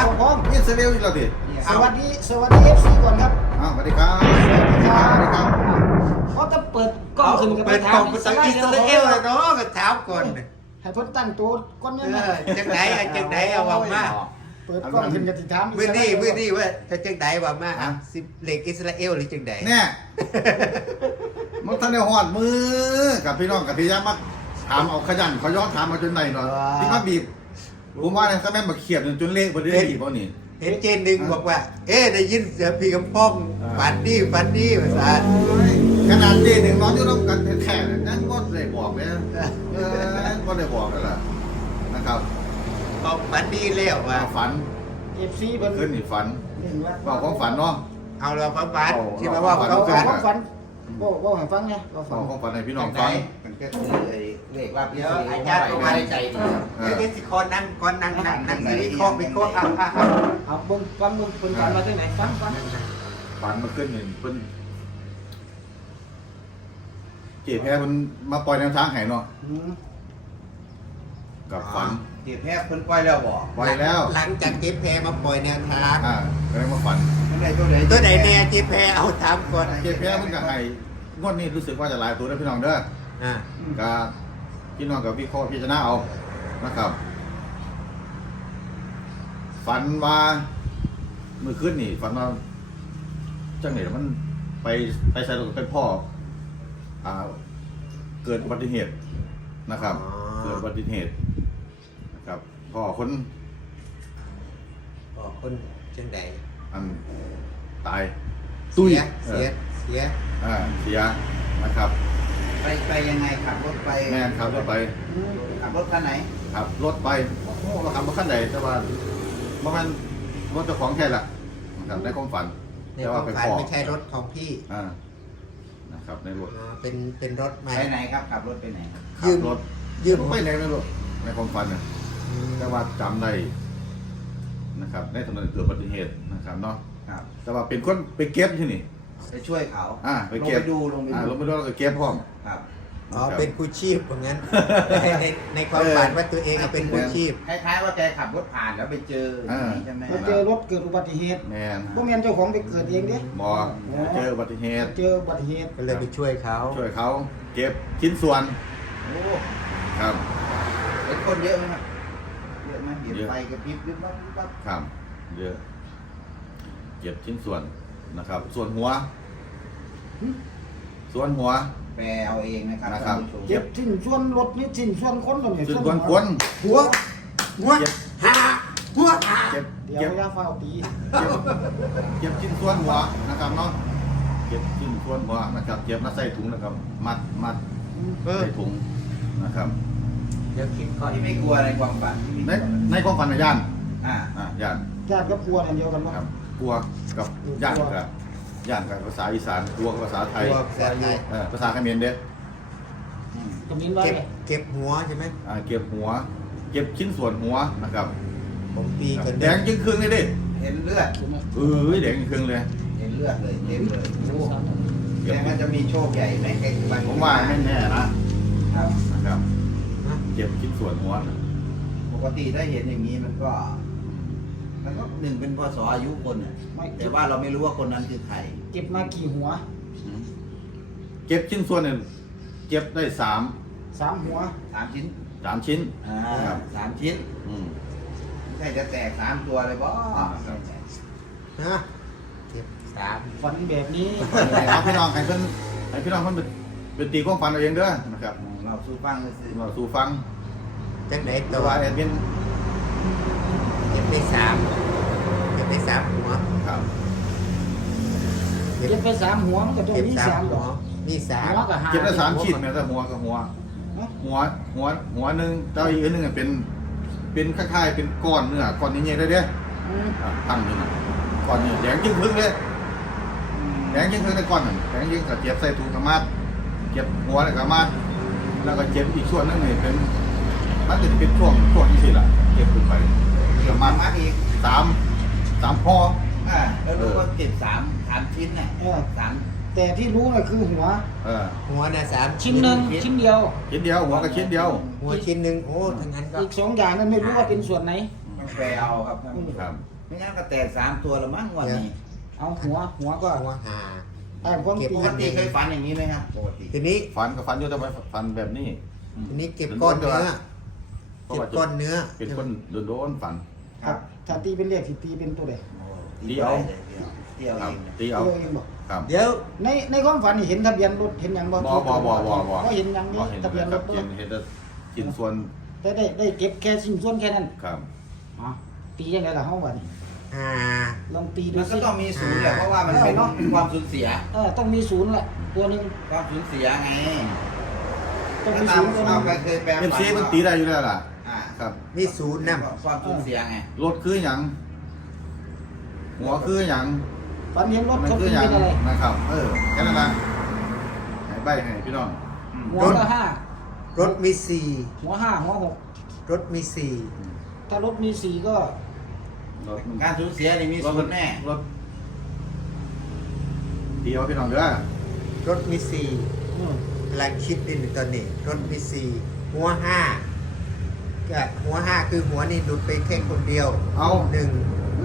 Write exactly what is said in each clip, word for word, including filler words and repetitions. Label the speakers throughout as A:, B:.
A: พร้อม
B: อิสราเอลอีกแล้วดิ
A: สวัสดีสวัสดีเอฟซีก่อนครับ
B: อ้าวสวัสดีครับ
A: สวัสดีค
B: สวัสดีค
A: รั
B: รั
A: บบ เขาจะเปิดกล้องขึ้นกับ
C: เปิดกล่องภาษาอิสราเอลเลยเนาะก็ถามก่อน
A: ให้เพิ่นตั้งตัวก่อน
C: เอ
A: เนี่ยนะ
C: อจังไหนอะจังไหนเอาว่ามา
A: เปิดกล้องขึ้นกับสิถาม
C: มื้อนี้มื้อนี้ว่าจะจังไหนว่ามาอ่ะสิเหล็กอิสราเอลหรือจังไหน
B: เนี่ยมันทันได้หอดมือกับพี่น้องกับพี่ยามาถามเอาขยันเขาย้อนถามมาจนไหนหน่อยที่มาบีบผมว่าเนี่ยถ้าแม่มาเขียบจนเละพอดีดีป่ะนี่
C: เห็นเจนหนึ่งบอกว่า เอ๊ะได้ยินเสียงพี่กำป้องฝันดีฝันดีภาษา
B: ขนาดเจหนึ่งน้องอยู่ร่วมกันแท้ๆเนี่ยนั่งก็ได้บอกเลยเออก็ได้บอกกันแหละนะครับ
C: บอกฝันดีแล้วว่า
B: ฝัน
A: เอฟซีเพิ่น
B: ขึ้นนี่ฝัน
A: หนึ่งว่า
B: ว่าของฝันเนาะ
C: เอาเราฝันฝัน
B: เอา
C: ที่มาว่า
B: เอา
C: เขา
A: เขา
C: ฝัน
A: เขาฝันบอกบอกให้ฟังไงเรา
B: ข
A: ฝั
B: อน งของฝันให้พี่น้องฟัง
D: มันก็คือไอ้เลขว่าพี่เสียอาจารย์ก็ไม่ได้ใจดี
B: เอ
C: เดี๋ยว
B: อ
C: สิคอนั่งก่อนนั่งนั่งนั่งสิวิเคราะห์วิเคราะห์อ่ะอ่ะอ่ะ
A: เอาเบิ่งฟังเบิ่งเพิ่นฝันมาที่ไหนฟังฟัง
B: ฝันมาขึ้นนี่เพิ่นเจ็บแพ้มันมาปล่อยแนวทางให้เนาะ
A: อืม
B: กับฝัน
D: เจ็บแพ้เพิ่นปล่อยแล้วบอก
B: ปล่อยแล้ว
C: หลังจากเจ๊แพรมาปล่อยแนวทาง
B: อ่าก็เลยมาฝัน
D: มันได้ตัวไหน
C: ตัวไหนแน่เจ๊แพรเอาถามก่อน
B: เจ็บแพ้มันก็ให้งวดนี้รู้สึกว่าจะหลายตัวแล้วพี่น้องเด้อ
C: อ่า
B: ก็พี่น้องกับวิเคราะห์พิจารณาเอานะครับ ฝันว่าเมื่อคืนนี่ฝันว่าจังไหนมันไปไปใส่รถไปพ่ออ่าเกิดอุบัติเหตุนะครับ เกิดอุบัติเหตุนะครับพ่อคน
C: บอกคนจังใด
B: อันตายตุ้ย
C: เสียเสีย
B: อ่าเสียนะครับ
D: ไปไปยังไงขับรถไป
B: แม่นขับรถไป
A: อืม
D: ขับรถคันไหน
B: ขับรถไปโอ้โหเราขับมาขั้นใดแต่ว่าประมาณรถเจ้าของแค่ละนะครับในความฝัน
C: ใน
B: แต่
C: ค
B: ว่า
C: วาม
B: ไป
C: ฝัน
B: ขอ
C: ไม่ใช่รถของพี่
B: อ่านะครับในรถ
C: อ่าเป็นเป็นรถใหม่
D: ไปไหนครับขับรถไปไหน
B: ขั
C: ยื
B: บ
C: ม
B: รถ
C: ยืม
B: ไปไหนในรถในความฝันน่ะแต่ว่าจำได้นะครับในถนนเกิดอุบัติเหตุนะครับเนาะ
D: ครับ
B: แต่ว่าเป็นคนไปเก็บที่นี่
D: ไปช่วยเขา
B: อ่าไป
D: ลง
B: เก็บ
D: ไปดูลงไป
B: อ่าล
D: ดู
B: งไปดูแล้วก็เก็บพร้อม
D: ครับ
C: อ๋อเป็นกู้ชีพอย่างนั้น ในในในความฝันว่าตัวเองอะเป็นกู้ชีพ
D: คล้ายๆว่าแกขับรถผ่านแล้วไปเจออย่างนี้ใช่ไหม
A: แล้วเจอรถเกิดอุบัติเหตุ
B: แมน
A: บ่แม่นเจ้าของไปเกิดเองเด้
B: หมอเจออุบัติเหตุ
A: เจออุบัติเหตุ
C: ก็เลยไปช่วยเขา
B: ช่วยเขาเก็บชิ้นส่วน
D: โอ้
B: ครับ
D: เห็นคนเยอะไหมครับเยอะไหมเห็น
B: เยอะ
D: ไฟกระพริบวิบวับวิบวับ
B: ครับเยอะเก็บชิ้นส่วนนะครับ ส่วนหัว ส่วนหัว
D: แปลเอาเองนะครับ
B: นะครับ
D: ท่านผู้ชม
A: เจ็บชิ้นส่วนรถนี่ชิ้นส่วนคนตัวนี้
B: ส่วนคนคน
C: หัวหัว
B: เก็บ
C: หาหัวหา
B: เก็บ
A: เดี๋ยว
B: เก็บ
A: อย่าฟ้าวตี
B: เก็บชิ้นส่วนหัวนะครับเนาะเก็บชิ้นส่วนหัวนะครับเก็บมาใส่ถุงนะครับ มัดมัด
C: เออ
B: ใส่ถุงนะครับ
C: เดี๋ยวคิดก่อน
D: ที่ไม่กลัวในความฝันที่
B: ใน
D: ไม่กลัว
B: ในความฝันในย่าน
D: อ่า
B: อ่าย่าน
A: ญาติกับกลัวอันเดียวกันบ่
B: ครับกลัวกับย่านกับย่านกับภาษาอีสานกลัวกับภาษาไทย
C: ตัวภาษาไทย
B: เออภาษาเขมรเด้อ
A: ก็มีไว้
C: เก็บเก็บหัวใช่ไหม
B: อ่าเก็บหัว เก็บชิ้นส่วนหัวนะครับ
C: ผมตีกัน
B: แดงจึงครึ่งเลยดิ
D: เห็นเลือด
B: เออแดงจึงครึ่งเลย
D: เห็นเลือดเลยเต็มเลยโอ้
B: เก็
D: แก
B: บ
D: มันจะมีโชคใหญ่ไหมแกวัน
B: ผมว่าไม่แน่นะครับ นะครับเก็บชิ้นส่วนหัวนะ
D: ปกติถ้าเห็นอย่างนี้มันก็ มันก็หนึ่งเป็นพศอายุคนน่ะ
A: ไม่
D: แต่ว่าเราไม่รู้ว่าคนนั้นคือใคร
A: เก็บมากี่หัว
B: อืมเก็บชิ้นส่วนเนี่ยเก็บได้สาม
A: สามหัว
D: สามชิ้น
B: สามชิ้น
D: อ่า
B: ครับ
D: สามชิ้น
B: อืม
D: ไม่ใช่จะแตกสามตัวเลยบ่
B: ครับ
C: ฮะเก็บสาม
A: ฝันแบบนี้
B: เอาพี่น้องให้เพิ่นให้พี่น้องเพิ่นเป็นเป็นตีความฝันเอาเองเด้อนะครับ
D: เราสู้ฟังเลยสิ
B: เราสู่ฟัง
C: จังไหน
B: แต่
C: ตัว
B: ว่าแอดมิน
C: เก็บได้สามเก็บได้สามหัว
B: ครับ
C: เก็บ
A: เก็บไปสามหัวมันก็ต้อง
C: เก็บ
A: มี
C: สา
A: สาม มด
C: หั
A: อ
C: ว
A: ก
C: มีสาม
A: หัวกับหาง
B: เก็บได้สามชิ้นแม้แต่หัวกับหัว
A: ฮะ
B: หัวหัวหัวหนึ่งแต่อีกอันหนึงอะเป็นเป็นคล้ายๆเป็นก้อนเนื้อก้อนใหญ่ๆเลยเด้
A: อืม
B: อ่ะตั้งอยู่นะก้อนนี้แดงจึงครึ่งเลยแดงจึงครึ่งในก้อนหนึ่งแดงจึงกับเก็บใส่ถุงกระมัดเก็บหัวแล้วกระมัดแล้วก็เก็บอีกส่วนหนึงนี่เป็นมันจะเป็นช่วงช่วงที่สิล่ะเก็บขึ้นไปกระมั
D: มา
B: ด
D: มัดอีก
B: สามสามพ่อ
D: อ่าแล้วรู้ว่าเก็บสามสามชิ้นน่ะ
A: เออ
D: สาม
A: แต่ที่รู้น่ะคือหัว
B: เออ
C: หัวน่ะสาม
A: ชิ้นหนึ่งชิ้นเดียว
B: ชิ้นเดียวหัวก็ชิ้นเดียว
C: หัวชิ้นหนึ่งโอ้ทั้งนั้นก็
A: อีกสองอย่างนั้นไม่รู้ว่าเป็นส่วนไหน
D: ต้องแปลเอาครับท่านผู้ช
B: ครับ
D: มไม่งั้นก็แตกสามตัวละมั้งวันนี้
A: เอาหัวหัวก็
C: หัวหา
A: แต่ความ
C: เก็บ
A: ตี
D: ปกติเคยฝันอย่างนี้ไหมครับปกติ
C: ทีนี้
B: ฟันกับฟันอยู่แต่ว่าฟันแบบนี้
C: ทีนี้เก็บก้อนเนื้อ
B: เพราะ
C: เก็บ
B: ว่า
C: ก้อนเนื้อ
B: เป็นคนโดนๆฟัน
D: ครับ
A: ถ้าตีเป็นเลขที่ตีเป็นตัวใด
D: โอ้
B: เดี๋ยว
D: เดี่ยว
B: ค
D: เอ
B: รับ
D: งเนี่ย
B: ตีเอา
A: เองบอก
B: ครับ
C: เดี๋ยว
A: ในในความฝันนี่เห็นทะเบียนรถเห็นอย่างบ่
B: บ่บ่บ่บ่บ่
A: ก็เห็นอย่างนี้
B: บ่เห็น
A: ทะเบียนรถ
B: เห็นเห็นแต่ชิ้นส่วน
A: ได้ได้ได้เก็บแค่ชิ้นส่วนแค่นั้น
B: ครับ
A: อ๋อตียังไงล่ะเฮาบัดนี้
C: อ่า
A: ลองตีดู
D: มันก็
A: สิ
D: ต้องมีศูนย์แหละเพราะว่ามันเป็นความสูญเสีย
A: เออต้องมีศูนย์ละตัวหนึง
D: ความสูญเสียไง
A: ต้อง
D: ถ้า
A: มี
D: ตา
A: ศู
D: ม
A: นย์ตัวหนึ
D: เอา
A: ง
D: ไปเคยแปล
B: เอ็มซีมันตีได้อยู่แล้วล่ะ
D: อ่า
B: ครับ
C: มีศูนย์นะ
D: ความสูญเสียไง
B: รถคือหยังหัวคือหยัง
A: ฝันเห็นรถ
B: มัน
A: เขา
B: คื
A: ตี
B: อหยัง
A: เป็นอะไร
B: นะครับ เออแค่นั้นนะให้ใบให้พี่น้อง
A: หัวละห้าร
C: ถมีสี่
A: หัวห้าหัวหก
C: รถมีสี่
A: ถ้ารถมีสี่ก็
B: รถมัน
D: การสูญเสียนี่มีศูนย์แน่
B: รถตีเอาพี่น้องเด้อ
C: รถมีสี่
A: อืม
C: กำลังคิดนี่ตอนนี้รถมีสี่หัวห้าก็หัวห้าคือหัวนี่หลุดไปแค่คนเดียว
B: เอา
C: หนึ่ง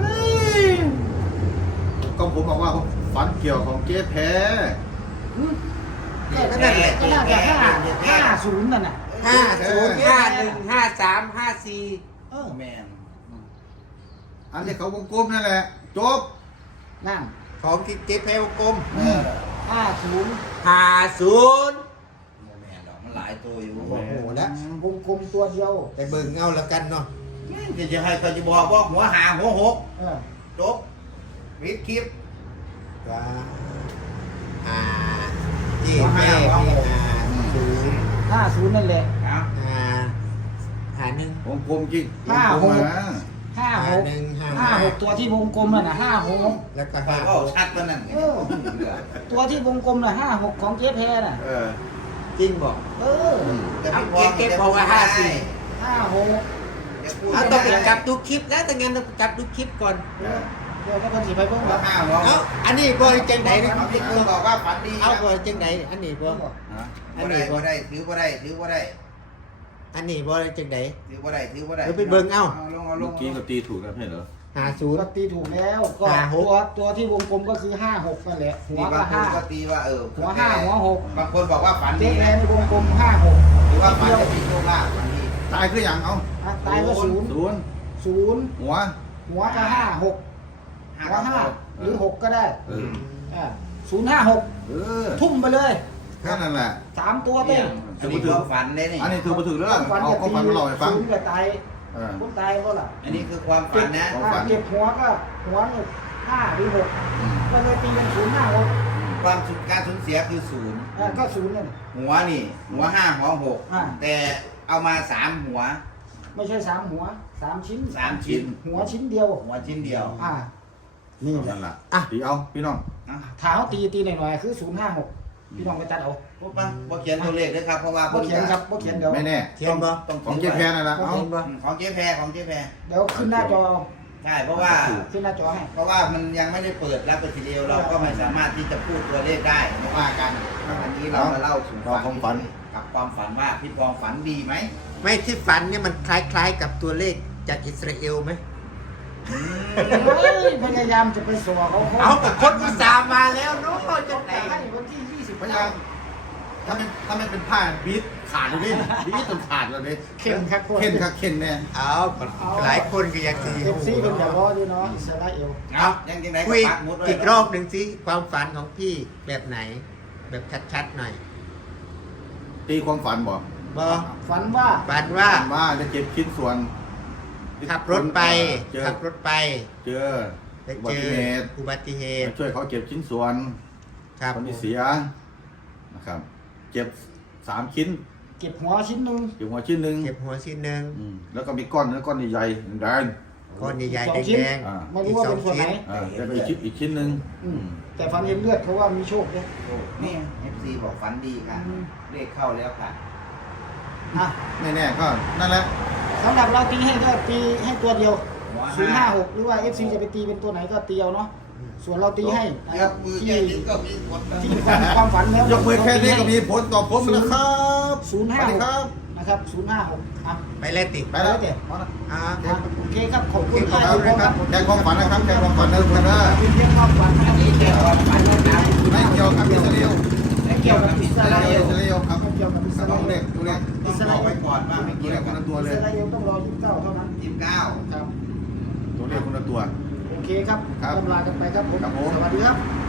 B: ก็ผมบอกว่าผมฝันเกี่ยวของเจ๊แพ้
A: อืมก็นั่นแหละก็น่าจะห้าห้าศูนย์นั่นน่ะ
C: ห้าศูนย์ห้าหนึ่งห้าสามห้าสี่
A: เออ
D: แมน
B: อันที่เขาวงกลมนั่นแหละ จบ
A: นั่น
C: ของกิเก็บแพวกลม
D: เออ
A: ห้าศูนย์
C: ห้าศูนย์
D: โมแมนดอกมันหลายตัวอยู่
C: โอ้โหแล้ว
A: วงกลมตัวเดียว
C: ไปเบิ่งเอาแล้วกันเนาะ
D: จะจะให้เขาจะบอกว่าหัวหาหัวหก
A: เออ
D: จบวิดคลิป
C: ว่าอ่าที่แม่ที่อ่าศูนย์
A: ห้าศูนย์นั่นแหละ
D: เอา
C: อ่าหาหนึ่ง
B: วงกลมจริง
A: ห้า
B: วงกลม
A: หก
B: นะ
A: ห้า
C: หา
A: หก
C: หนึ่งห้า
A: ห้าหกตัวที่วงกลมน่ะนะห้าหก
C: แล้วก็
D: ไป
C: ห้า
D: ก็ชัดกว่านั้น
A: เออ ตัวที่วงกลมน่ะห้าหกของเจ๊แพรน่ะ
B: เออ
C: จริงบอก
A: เออ
D: จะ
C: เอา
D: พี่
C: เก็บเก็บบอกว่าห้าสี่
A: ห้าหก
C: เอาต้องไปกลับดูคลิปแล้วแต่งั้นต้องกลับดูคลิปก่อน
A: เออเดี๋ยวก็พันสีไปเพิ่ม
D: หัว
A: แล้ว
D: ห้าหัวห
C: เอา
D: ก
C: อันนี้บริจังไหนนี่
D: เขาพี่คุณบอกว่าฝันดี
C: เอา
D: ครับ
C: บริจังไหนอันนี้บ่
B: ฮะ
C: อัน
D: บ่
C: นี้
D: ได้
C: บ่
D: บ่ได้ถือบ่ได้ถือบ่ได้
C: อันนี้บริจังไหน
D: ถือบ่ได้ถือบ่ได้
C: เดี๋ยวไปเบิ่งเอ้า
D: ลงเอาล
B: เมื่อง กี้ก็ตีถูกแล้วไม่ใช่เหรอ
C: หาศูนย์
A: ก็ตีถูกแล้วก็
C: ห้าหก
A: ตัวตัวที่วงกลมก็คือห้าหกนั่นแหละหัว
D: นี่
A: ก็
D: บางค
A: ห้าน
D: ก็ตีว่าเออ
A: หัวห้าหัวหก
D: บางคนบอกว่าฝัน
A: เจ๊
D: ดี
A: แพร
D: นะ
A: ในวงกลมห้าหก
D: หรือว่าฝันจะมีโชคลาภฝันดี
B: ตายคือหยังเอา
A: อ่ะตายก็ศูนย์
B: ศูนย์
A: ศูนย์
B: หัว
A: หัวก็ห้าหก
D: ห้า
A: หัวห้า
D: กับ
A: หรือหกก็ได้
B: เออ
A: อ่าศูนย์ห้าหก
B: เออ
A: ทุ่มไปเลย
B: แค่นั้นแหละ
A: สามตัว
D: เนี่
A: เต้
D: ย
A: ง
D: อันนี้ความฝันเลยนี่
B: อันนี้ถือมาถือเรื่อง
A: ฝัน
B: เอา
A: จะ
B: ก็
A: ตี
B: ฝันมาเล่าให้ฟัง
A: ศูนย์ก็ตาย
B: เออ
A: คนตายก็ล่ะ
D: อันนี้คือความฝันนะ
B: ความ
A: อ่า
B: ฝัน
A: เก็บหัวก็หัวนี่ห้าหรือหก
B: อืม
A: ก็เลยตีเป็นศูนย์ห้าหก
D: ความสุดการสูญเสียคือศูนย์
A: อ่าก็ศูนย์นั่น
D: หัวนี่ หัวห้าหัวหก
A: อ่า
D: แต่เอามาสามหัว
A: ไม่ใช่สามหัวสามชิ้น
D: สามชิ้น
A: หัวชิ้นเดียว
D: หัวชิ้นเดียว
A: อ่านี่แหละ
B: นั่นแหละ
C: อ่ะ
B: ตีเอาพี่น้อง
D: อ่ะ
A: ถ้าเขาตีตีหน่อยๆคือศูนย์ห้าหกพี่น้องไปตัดเอา
D: พวกปังบ่เขียนตัวเลขด้วยครับเพราะว่า
A: บ่เขียนครับบ่เขียนเดี๋ยว
B: ไม่แน่
C: เทียนบ่
D: ต้อง
B: ของเจ๊แพ้นั่นแหละเอา
C: เทียนบ่
D: ของเจ๊แพรของเจ๊แพร
A: เดี๋ยวขึ้นหน้าจอ
D: ใช่เพราะว่า
A: ขึ้นหน้าจอให้
D: เพราะว่ามันยังไม่ได้เปิดรับไปทีเดียวเราก็ไม่สามารถที่จะพูดตัวเลขได้ไม่ว่ากันอันนี้เรามาเล่าสู่
B: เราความฝัน
D: กับความฝันว่าพี่ปองฝันดีไหม
C: ไม่ที่ฝันเนี่ยมันคล้ายๆกับตัวเลขจากอิสราเอลไหม
A: เฮ้ยพยายามจะไปสัวเขา
C: เอากับคนอุตส่าห์มาแล้วเนาะจะไหน
A: ให้วันที่ยี่สิบ
B: พยายามถ้ามันถ้ามันเป็นผ้าบีทขาดเลยดิบีทจนขาดเลยดิ
A: เข้มครับคน
B: เข็นครับเข็นเนี่ย
C: เอาหลายคนก็อยากตี
A: เอฟซีเป็นแบบว่าดีเนาะอิสราเอล
D: เอายังยังไงก็
C: คุย
D: ปักหมุดไว้
C: อีกรอบหนึ่งสิความฝันของพี่แบบไหน แบบชัดๆหน่อย
B: ตีความฝันบอก
C: บอ
A: ฝันว่า
C: ฝันว่า
B: ฝันว่าจะเก็บชิ้นส่วน
C: ขับรถไป
B: เจอ
C: ขับรถไป
B: เจอ
C: ไป
B: อุบั
C: เจ
B: ติ
C: อ
B: เหตุ
C: อุบัติเหตุ
B: มาช่วยเขาเก็บชิ้นส่วน
C: ครับ
B: คนที่เสียนะครับ เก็บสามชิ้น
A: เก็บหัวชิ้นหนึ่ง
B: เก็บหัวชิ้นหนึ่ง
C: เก็บหัวชิ้นหนึ่ง
B: อืมแล้วก็มีก้อนเนื้อก้อนใหญ่ๆแดง
C: ก้อนใหญ่ๆ
A: สองชิ้น
C: แดง
B: อ่า
A: ไม่รู้ว่าเป็นส่วนไหน
B: ๆอ่าแล้วก็อีกชิ้นอีกชิ้นหนึ่ง
A: อืมแต่ฝันเห็นเลือดเขาว่ามีโชคเนี่ย
D: โอ้นี่เอฟซีบอกฝันดีค่ะ
A: อืม
D: เลขเข้าแล้วค่ะ
A: อ่ะ
B: ไม่แน่ก็นั่นแหละ
A: สำหรับเราตีให้ก็ตีให้ตัวเดียว
D: หัว
A: ศูนย์ห้าหกหรือว่า เอฟ ซี จะไปตีเป็นตัวไหนก็ตีเอาเนาะส่วนเราตีให้นะ
D: ย
A: ครับ
D: กมือ
A: ที่
D: แค่นี้ก็มีผลแล้ว
A: ที่ความความฝันแล้ว
B: ยกมือแค่นี้ก็มีผลต่อผมนะครับ
A: ศูนย์
B: ส
A: ห้า
B: วัสดี
A: หก
B: ครับ
A: นนะครับศูนย์ห้าหกครับ
C: ไปเลยติ
B: ไปแล้วพอแล้ว
C: อ่า
A: ครับโอเคครับขอบคุณ
C: ขอบคุณ
A: ค
C: ครั
A: รับ บ
B: แค่ความฝันนะครับแค่ความฝันนะทุกท่านนะ
A: เป็นเพียงความฝันอันนี้เกี่ยวกับฝันนะครับ
B: ไม่เกี่ยวกับอิสราเอล
A: ไม่เกี่ยวกับอิส
B: อิส
A: รา
B: รา
A: เอ
B: เอล
A: ล
B: อิสราเอลครับ
A: ไม่เกี่ยวกับอิส
B: ต้
A: รา
B: อง
A: เอ
B: เล
A: ล
B: ขดูเลข
D: ต้องบอกไว้ก่อนว่าไม่
B: ดู
D: เกี่
B: เล
D: ยว
B: ขค
D: กัน บ
B: ละตัว
A: อิ
B: เล
A: ส
B: ย
A: ราเอลต้องรอยี่สิบเก้าเท่านั้น
D: ยี่สิบเก้า
A: ครับ
B: ตัวเลขคนละตัว
A: โอเคครับ
B: ครับ
A: ลำลากันไปครับผม
B: ครับผม
A: สวัสดีครับ